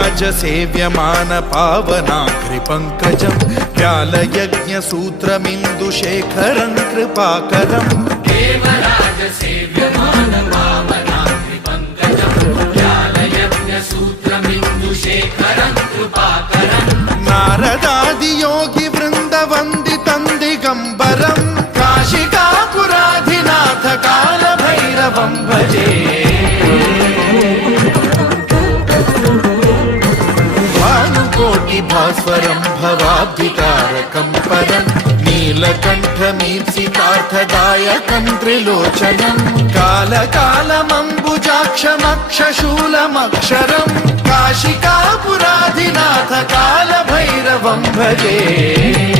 देवराजसेव्यमान पावनाग्रिपङ्कजं व्यालयज्ञसूत्रमिन्दुशेखरं कृपाकरं देवराजसेव्यमान पावनाग्रिपङ्कजं व्यालयज्ञसूत्रमिन्दुशेखरं कृपाकरं नारदादियोगिवृन्दवन्दितं दिगम्बरं काशिकापुराधिनाथ कालभैरवं भजे भास्वरं भवाब्धितारकं परं नीलकण्ठमीप्सितार्थदायकं त्रिलोचनं कालकालमम्बुजाक्षमक्षशूलमक्षरं काशिकापुराधिनाथ कालभैरवं भजे।